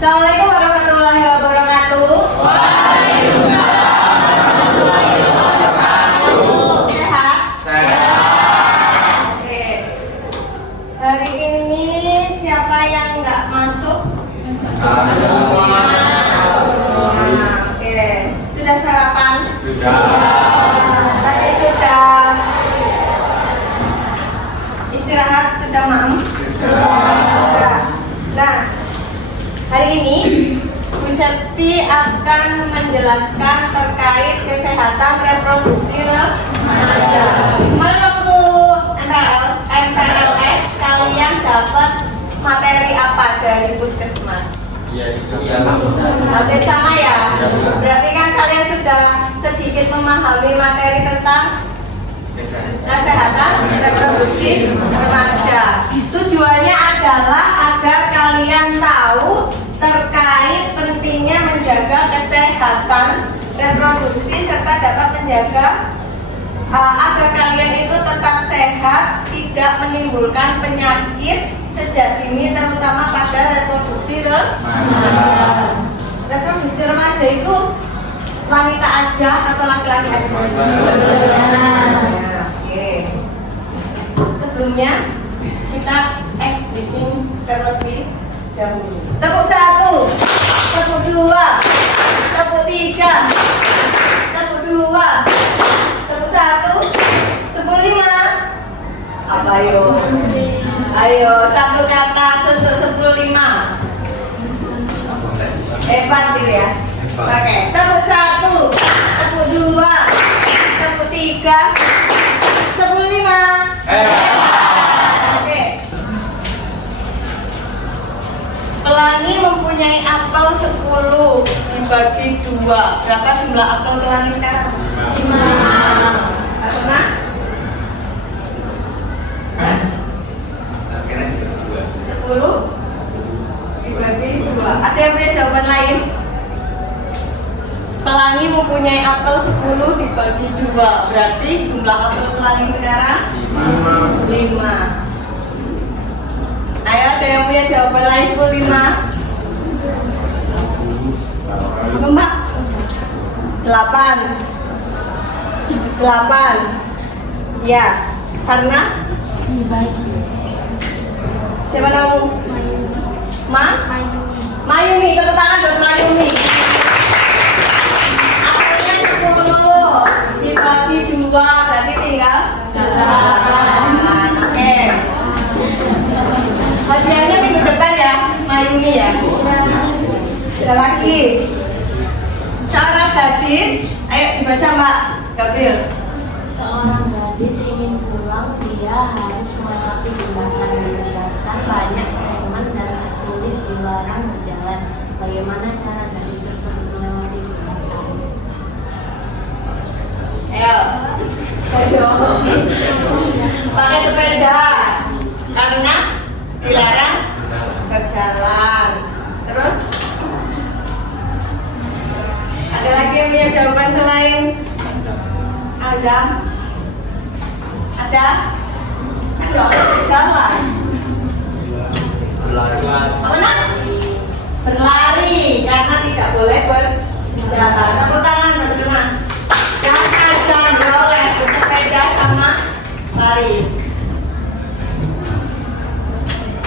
Assalamualaikum warahmatullahi wabarakatuh. Waalaikumsalam warahmatullahi wabarakatuh. Sehat? Sehat. Oke. Hari ini siapa yang nggak masuk? Semua. Oke. Sudah sarapan? Sudah. Tadi sudah istirahat? Sudah maem? Sudah. Nah, hari ini Bu Septi akan menjelaskan terkait kesehatan reproduksi remaja. Menurut MPLS, kalian dapat materi apa dari puskesmas? Iya. Hampir sama ya? Berarti kan kalian sudah sedikit memahami materi tentang kesehatan reproduksi remaja. Tujuannya adalah agar kalian tahu terkait pentingnya menjaga kesehatan reproduksi serta dapat menjaga agar kalian itu tetap sehat, tidak menimbulkan penyakit sejak dini, terutama pada reproduksi remaja. Reproduksi remaja itu wanita aja atau laki-laki aja? Oke. Sebelumnya kita breaking terlebih dahulu. Tepuk 1, tepuk 2, tepuk 3, tepuk 2, tepuk 1, tepuk 5. Apa yo? Ayo, satu kata untuk 15. Hebat gitu ya. Oke, tepuk 1, tepuk 2, tepuk 3, tepuk 5. Oke. Pelangi mempunyai apel 10 dibagi 2. Berapa jumlah apel pelangi sekarang? 5. Gak pernah? 10 dibagi 2. Ada yang punya jawaban lain? Pelangi mempunyai apel 10 dibagi 2. Berarti jumlah apel pelangi sekarang 5. Ayo, ada yang punya jawaban lain? 5. Apa Mbak? 8. Ya, karena siapa namamu? Mayumi, tepuk tangan buat Mayumi. Apelnya 10 dibagi 2 berarti tinggal 8. Oke. Hadiahnya minggu depan ya, Mayumi ya. Ada lagi. Seorang gadis, ayo dibaca Mbak Gabriel. Seorang gadis ingin pulang, dia harus melewati jembatan. Di jembatan banyak preman dan tertulis dilarang berjalan. Bagaimana cara gadis tersebut melewati jembatan? Ayo. Pakai sepeda karena dilarang berjalan. Terus ada lagi yang punya jawaban selain Azam? Ada? Kan nggak boleh jalan. Apa nak? Berlari karena tidak boleh berjalan. Tepuk tangan teman-teman. Yang Azam boleh bersepeda sama lari.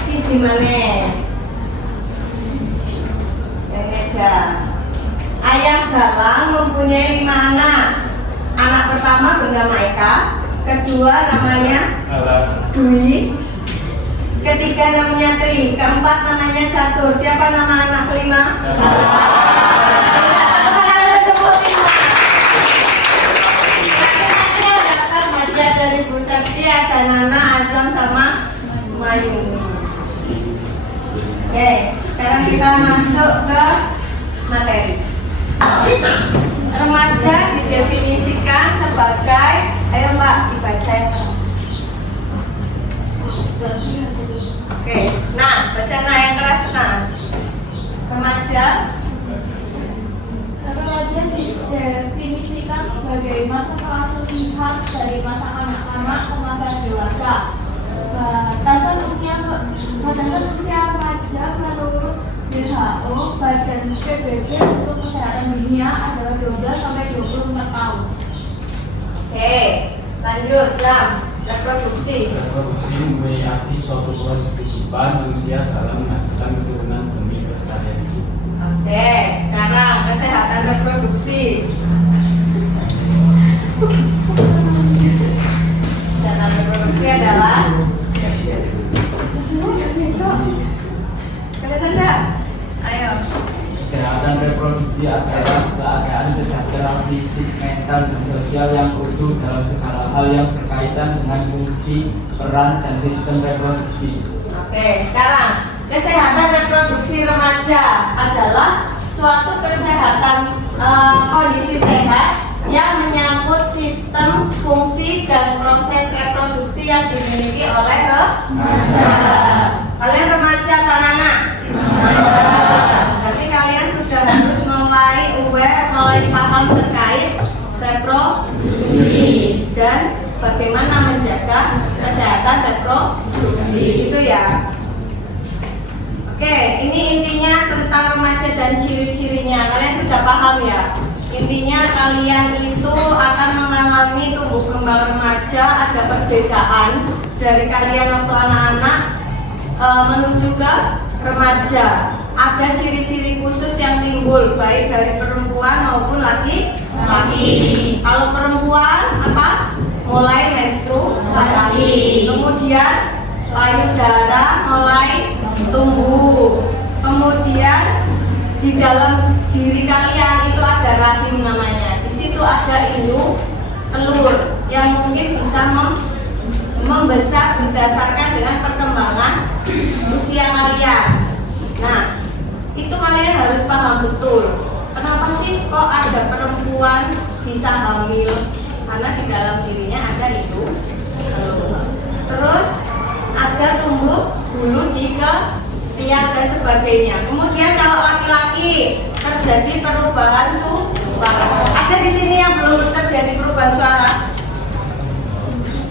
Siji maneh. Ini aja. Ayah Galang mempunyai 5 anak. Anak pertama bernama Eka, kedua namanya Dwi, ketiga namanya Tri, keempat namanya Catur. Siapa nama anak kelima? Dapat hadiah dari Bu Septi, ada Nana, Azam sama Mayumi. Oke, sekarang kita masuk ke materi. Remaja didefinisikan sebagai, ayo Mbak dibaca ya Mas. Oke, nah baca nah yang keras nah. Remaja didefinisikan sebagai masa peralihan dari masa kanak-kanak ke masa dewasa. Batasan usia remaja menurut WHO WHO, Badan PBB untuk Kesehatan Dunia adalah 12-24 tahun. Oke, lanjut Ram. Reproduksi. Reproduksi mempunyai arti suatu proses kehidupan manusia dalam menghasilkan keturunan demi kelestarian hidup. Oke, sekarang kesehatan reproduksi. Kesehatan reproduksi adalah kelihatan enggak? Ayo. Kesehatan reproduksi adalah keadaan sejahtera fisik, mental, dan sosial yang utuh dalam segala hal yang berkaitan dengan fungsi, peran, dan sistem reproduksi. Oke, sekarang kesehatan reproduksi remaja adalah suatu kesehatan kondisi sehat yang menyangkut sistem, fungsi, dan proses reproduksi yang dimiliki oleh remaja. Kalian remaja atau anak? Berarti kalian sudah harus mulai aware, mulai paham terkait reproduksi dan bagaimana menjaga kesehatan reproduksi itu ya. Oke, ini intinya tentang remaja dan ciri-cirinya. Kalian sudah paham ya? Intinya kalian itu akan mengalami tumbuh kembang remaja, ada perbedaan dari kalian waktu anak-anak menuju ke remaja. Ada ciri-ciri khusus yang timbul baik dari perempuan maupun laki-laki. Kalau perempuan apa? Mulai menstruasi. Kemudian payudara mulai tumbuh. Kemudian di dalam diri kalian itu ada rahim namanya. Di situ ada induk telur yang mungkin bisa membesar berdasarkan dengan perkembangan usia kalian. Nah, itu kalian harus paham betul. Kenapa sih kok ada perempuan bisa hamil? Karena di dalam dirinya ada itu telur. Terus ada tumbuh bulu di ketiak dan sebagainya. Kemudian kalau laki-laki terjadi perubahan suara. Ada di sini yang belum terjadi perubahan suara?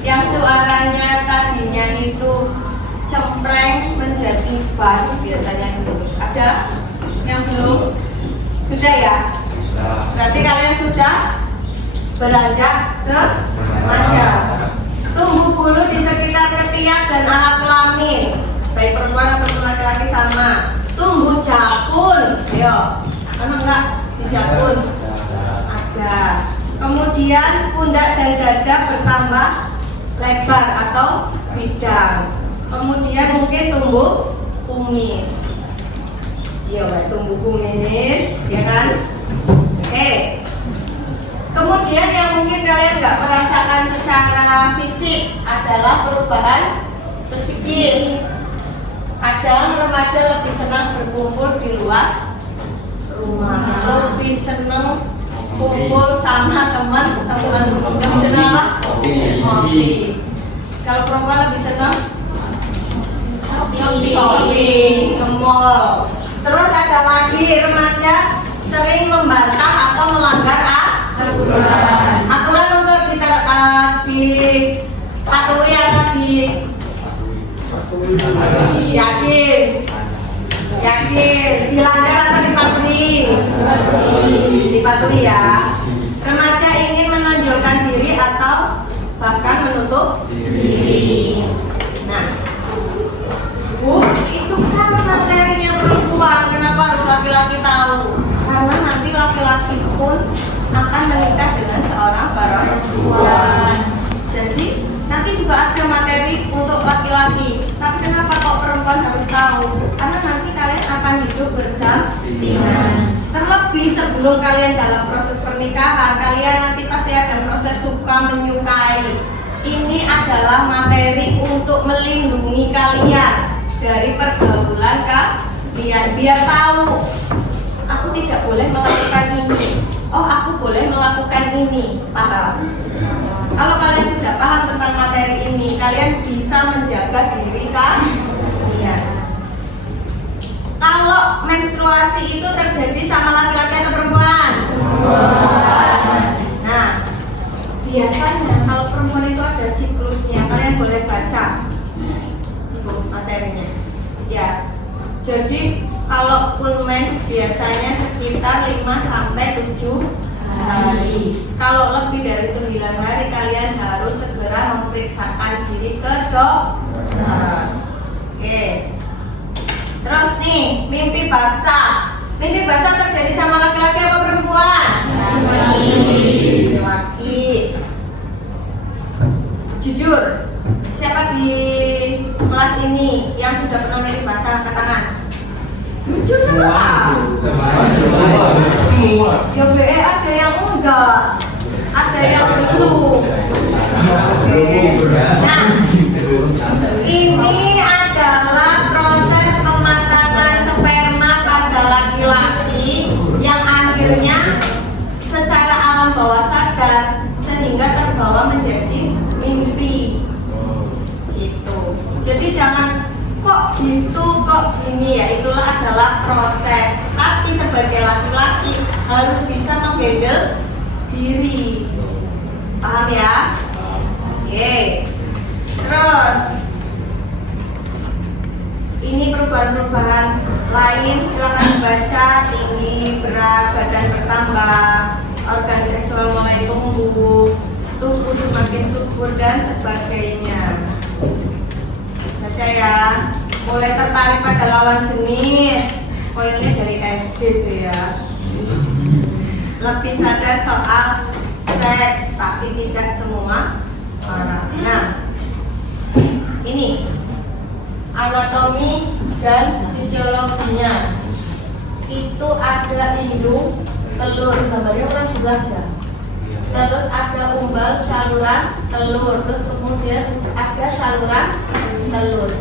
Yang suaranya tadinya itu cempreng menjadi bass biasanya dulu. Ada yang belum? Sudah ya? Berarti kalian sudah beranjak ke remaja. Tumbuh bulu di sekitar ketiak dan alat kelamin, baik perempuan ataupun laki-laki sama. Tumbuh jakun, yo, ada enggak di jakun? Ada. Kemudian pundak dan dada bertambah lebar atau bidang. Kemudian mungkin tumbuh kumis. Iya, tumbuh kumis, ya kan? Oke. Kemudian yang mungkin kalian nggak merasakan secara fisik adalah perubahan psikis. Kadang remaja lebih senang berkumpul di luar rumah, lebih senang kumpul sama teman-teman. Lebih senang apa? Ngopi. Kalau perempuan lebih senang shopping, ke mall. Terus ada lagi remaja sering membantah atau melanggar aturan untuk dipatuhi atau yakin dilanggar atau dipatuhi ya. Remaja ingin menonjolkan diri atau bahkan menutup diri. Nah, Bu, itu kan materinya perempuan, kenapa harus laki-laki tahu? Karena nanti laki-laki pun akan menikah dengan seorang perempuan. Jadi nanti juga ada materi untuk laki-laki. Tapi kenapa kok perempuan harus tahu? Karena nanti kalian akan hidup berdampingan. Terlebih sebelum kalian dalam proses pernikahan, kalian nanti pasti ada proses suka menyukai. Ini adalah materi untuk melindungi kalian dari pergaulan kalian. Biar tahu, aku tidak boleh melakukan ini. Oh, aku boleh melakukan ini. Paham? Kalau kalian sudah paham tentang materi ini, kalian bisa menjaga diri kalian. Kalau menstruasi itu terjadi sama laki-laki atau perempuan? Nah, biasanya kalau perempuan itu ada siklusnya. Kalian boleh baca materinya. Ya, jadi kalaupun biasanya sekitar 5-7 hari. Kalau lebih dari 9 hari kalian harus segera memeriksakan diri ke dokter. Oke. Terus nih, mimpi basah. Mimpi basah terjadi sama laki-laki apa perempuan? Laki-laki. Jujur, siapa di kelas ini yang sudah pernah mimpi basah? Angkat tangan. Jujur semua. Ya BE ada yang enggak, ada yang belum. Nah, ini adalah proses pematangan sperma pada laki-laki yang akhirnya secara alam bawah sadar sehingga terbawa menjadi mimpi. Gitu. Jadi jangan kok gitu, kok gini ya, itulah adalah proses. Tapi sebagai laki-laki harus bisa menghandle diri. Paham ya? Oke. Terus ini perubahan-perubahan lain silakan dibaca. Tinggi, berat, badan bertambah, organ seksual mulai tumbuh, tubuh semakin subur dan sebagainya. Baca ya. Mulai tertarik pada lawan jenis, koyonnya dari SD tuh ya. Lebih sadar soal seks, tapi tidak semua orang. Nah, ini anatomi dan fisiologinya. Itu ada indung, telur, gambarnya kurang jelas ya. Terus ada umbal saluran telur, terus kemudian ada saluran telur.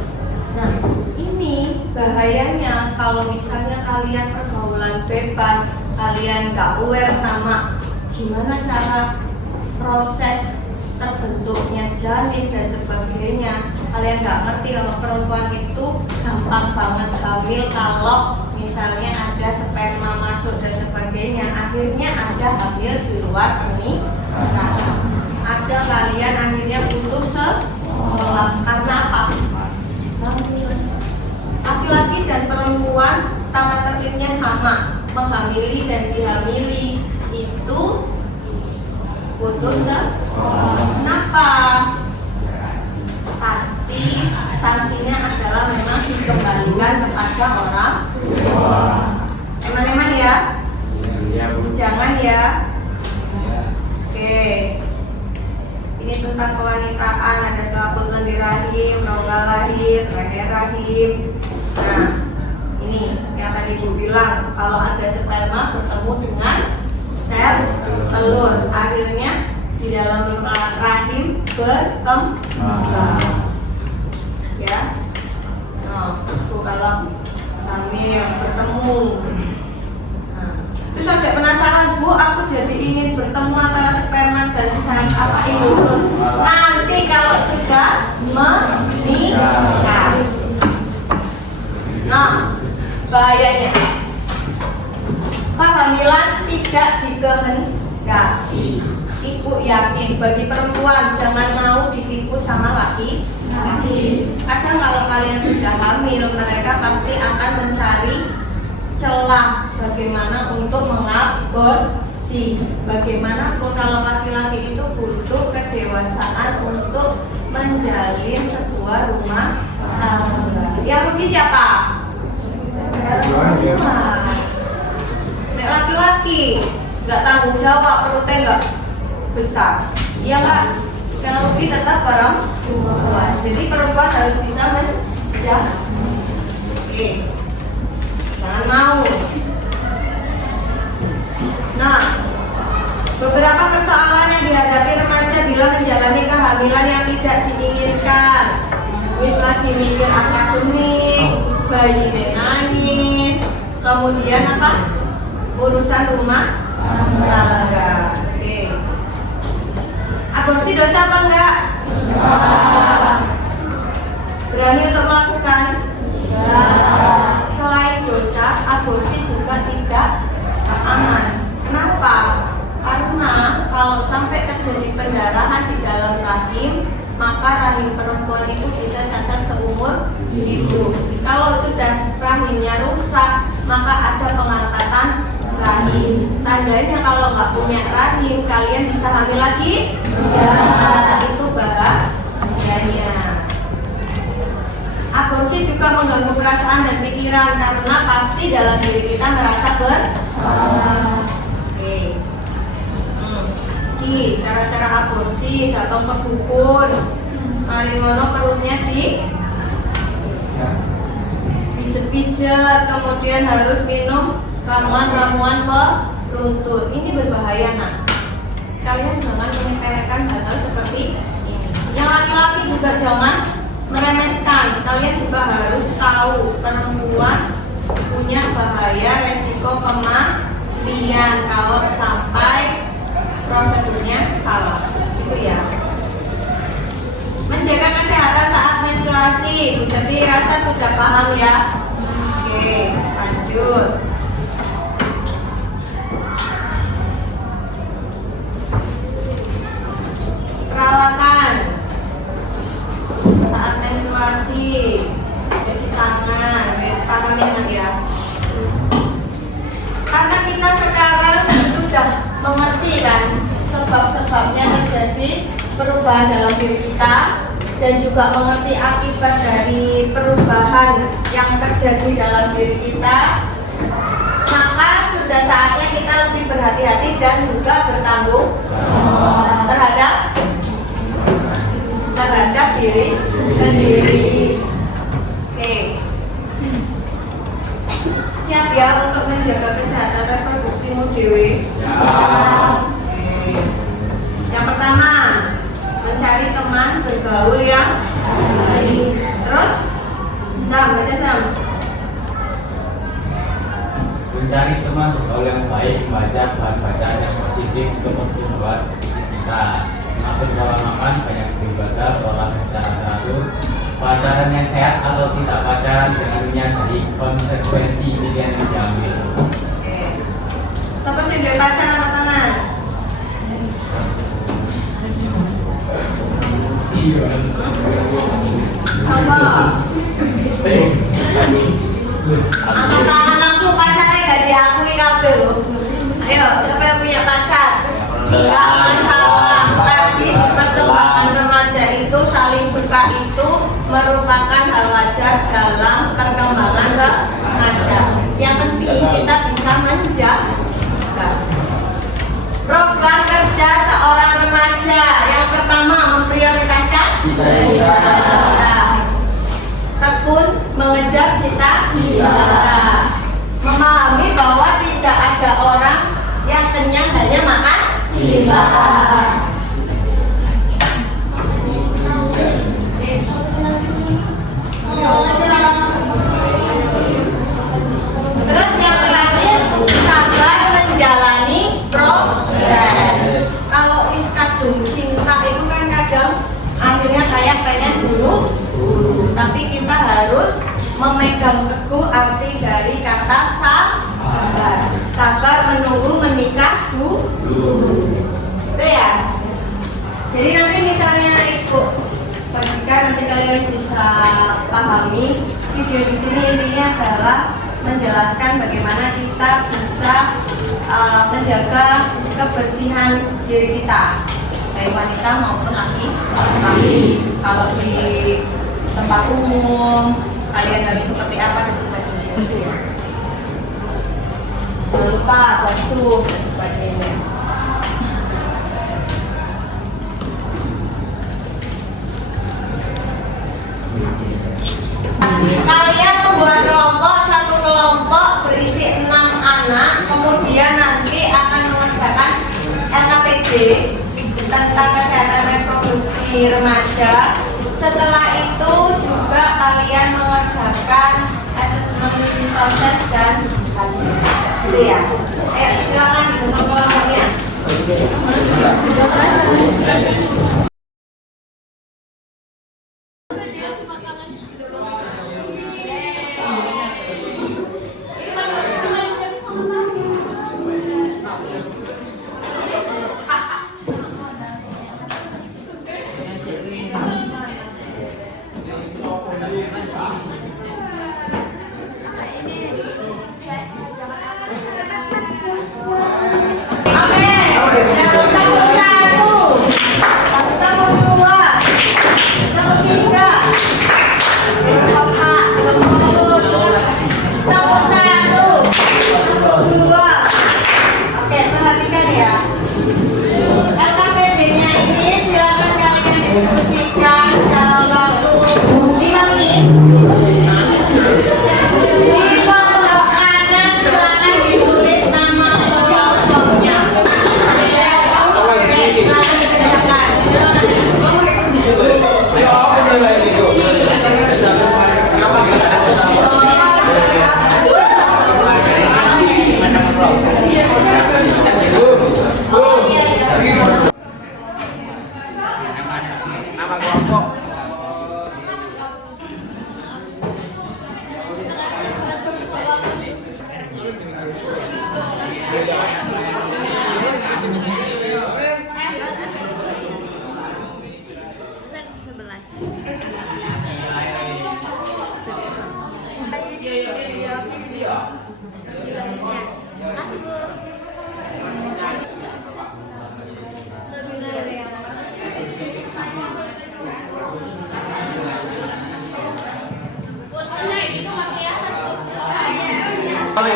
Nah, ini bahayanya kalau misalnya kalian pergaulan bebas, kalian gak aware sama gimana cara proses terbentuknya janin dan sebagainya. Kalian gak ngerti kalau perempuan itu gampang banget hamil kalau misalnya ada sperma masuk dan sebagainya. Akhirnya ada hamil di luar pernikahan. Ada kalian akhirnya putus sekolah karena apa? Laki-laki dan perempuan tata tertibnya sama, menghamili dan dihamili itu putus sekolah. Kenapa? Pasti sanksinya adalah memang dikembalikan kepada orang tua. Eman-eman ya? Jangan ya. Oke. Ini tentang kewanitaan, ada selaput lendir rahim, rongga lahir, leher rahim. Nah, ini yang tadi Bu bilang, kalau ada sperma bertemu dengan sel telur, akhirnya di dalam rahim berkembang. Ya, nah, itu kalau hamil bertemu. Nah, terus agak penasaran, Bu, aku jadi ingin bertemu antara sperma dan sel apa ini? Nanti kalau sudah menikah. Nah, bahayanya kehamilan tidak dikehendaki. Ibu yakin bagi perempuan jangan mau ditipu sama laki. Kadang kalau kalian sudah hamil, mereka pasti akan mencari celah bagaimana untuk mengaborsi. Bagaimanapun kalau laki-laki itu butuh kedewasaan untuk menjalin sebuah rumah tangga. Yang rugi siapa? Laki-laki nggak tanggung jawab, perutnya nggak besar, iya nggak? Yang rugi tetap perempuan. Jadi perempuan harus bisa menjaga. Oke, jangan mau. Nah, beberapa persoalan yang dihadapi remaja bila menjalani kehamilan yang tidak diinginkan. Wis lagi mikir akademik, bayi nangis, kemudian apa? Urusan rumah tangga. Oke. Aborsi dosa apa enggak? Berani untuk melakukan? Selain dosa, aborsi juga tidak aman. Kenapa? Karena kalau sampai terjadi pendarahan di dalam rahim, maka rahim perempuan itu bisa cacat seumur hidup. Kalau sudah rahimnya rusak, maka ada Tandanya kalau nggak punya rahim, kalian bisa hamil lagi? Ya. Itu bahayanya. Aborsi juga mengganggu perasaan dan pikiran karena pasti dalam diri kita merasa bersalah. Oke. Cara-cara aborsi, datang ke dukun, mari ngono perutnya pijet-pijet, kemudian harus minum ramuan-ramuan peluntur. Ini berbahaya, nak. Kalian jangan menyepelekan hal-hal seperti ini. Yang laki-laki juga jangan meremehkan. Kalian juga harus tahu perempuan punya bahaya resiko kematian kalau sampai prosedurnya salah. Itu ya. Menjaga kesehatan saat menstruasi. Bu Sevi rasa sudah paham ya? Oke, lanjut. Perawatan saat menstruasi, cuci tangan, paham ya? Karena kita sekarang sudah mengerti kan sebab-sebabnya terjadi perubahan dalam diri kita dan juga mengerti akibat dari perubahan yang terjadi dalam diri kita, maka sudah saatnya kita lebih berhati-hati dan juga bertanggung terhadap diri sendiri. Oke. Siap ya untuk menjaga kesehatan reproduksimu dewi? Oke. Yang pertama, mencari teman bergaul yang baik. Terus, baca Sam. Mencari teman bergaul yang baik, membaca bahan bacaan yang positif untuk memperkuat psikis kita. Mengatur pola makan, banyak beribadah, olahraga secara teratur, pacaran yang sehat atau tidak pacaran dengan menyadari konsekuensi pilihan yang diambil. Oke. Siapa sih dari pacar angkat tangan? Apa? Angkat tangan langsung, pacarnya gak diakui kabel. Ayo, siapa yang punya pacar? Gak masalah. Tadi di perkembangan remaja itu saling suka itu merupakan hal wajar dalam perkembangan remaja. Yang penting kita bisa menjaga. Program kerja seorang remaja yang pertama memprioritaskan tekun mengejar cita-cita, memahami bahwa tidak ada orang yang kenyang hanya makan cinta. Terus yang terakhir, sabar menjalani proses. Kalau kadung cinta itu kan kadang akhirnya kayak pengen buru-buru, tapi kita harus memegang teguh arti dari kata sabar. Sabar menunggu menikah dulu. Itu ya. Jadi nanti misalnya ibu bagikan, nanti kalian bisa pahami video di sini intinya adalah menjelaskan bagaimana kita bisa menjaga kebersihan diri kita, baik wanita maupun laki-laki. Kalau di tempat umum kalian harus seperti apa dan sebagainya. Jangan lupa basuh dan sebagainya. Kalian membuat kelompok, satu kelompok berisi 6 anak, kemudian nanti akan mengerjakan LKPD tentang kesehatan reproduksi remaja. Setelah itu juga kalian mengerjakan asesmen proses dan hasil. Gitu ya. Silakan dibentuk kelompoknya.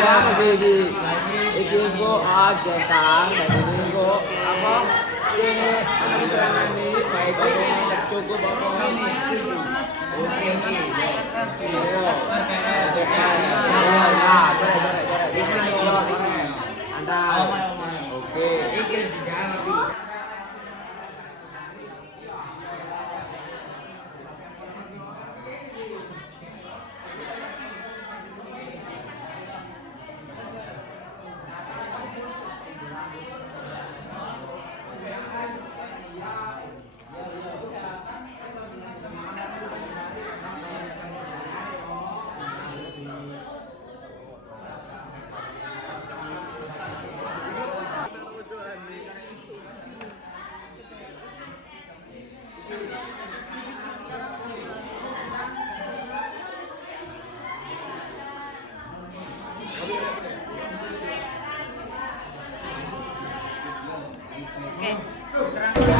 Makasih Bu. Iki kok cetak, iki kok apa? Sing ana keterangane baik cukup apa ini? Oke. Oke, iki dijawab.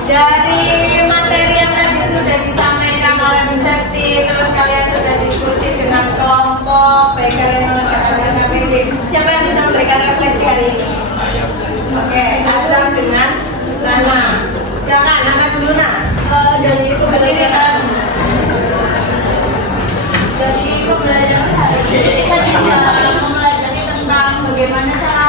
Dari materi yang tadi sudah disampaikan oleh Bu Septi, terus kalian sudah diskusi dengan kelompok, baik kalian mengerjakan KPD. Siapa yang bisa memberikan refleksi hari ini? Oke, Azam dengan Nana. Silakan, Nana dulu Nak. Dari pembelajaran hari ini kita bisa mempelajari tentang bagaimana cara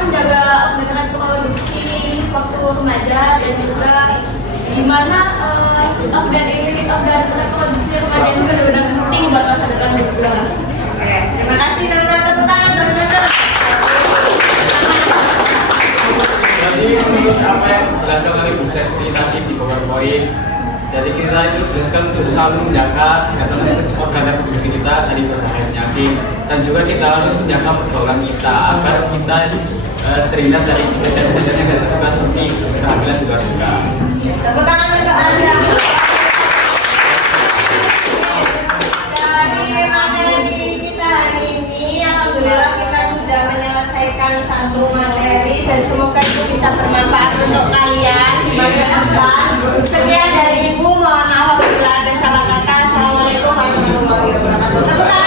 menjaga pembentukan produksi postur remaja dan juga gimana organ reproduksi remaja itu benar-benar penting buat masa depan juga. Oke, terima kasih Nana. Tepuk tangan buat Nana. Jadi menurut apa yang dijelaskan oleh Bu Septi tadi di PowerPoint, jadi kita itu jelaskan untuk selalu menjaga kesehatan organ reproduksi kita dari berbagai penyakit, dan juga kita harus menjaga pergaulan kita agar kita terhindar dari kejadian-kejadian yang terjadi seperti kehamilan di luar nikah. Tepuk tangan untuk Azam. Dari materi kita hari ini, alhamdulillah kita sudah menyelesaikan satu materi dan semoga itu bisa bermanfaat untuk kalian di masa depan. Sekian dari Ibu, mohon maaf apabila ada salah kata. Assalamualaikum warahmatullahi wabarakatuh. Tepuk tangan.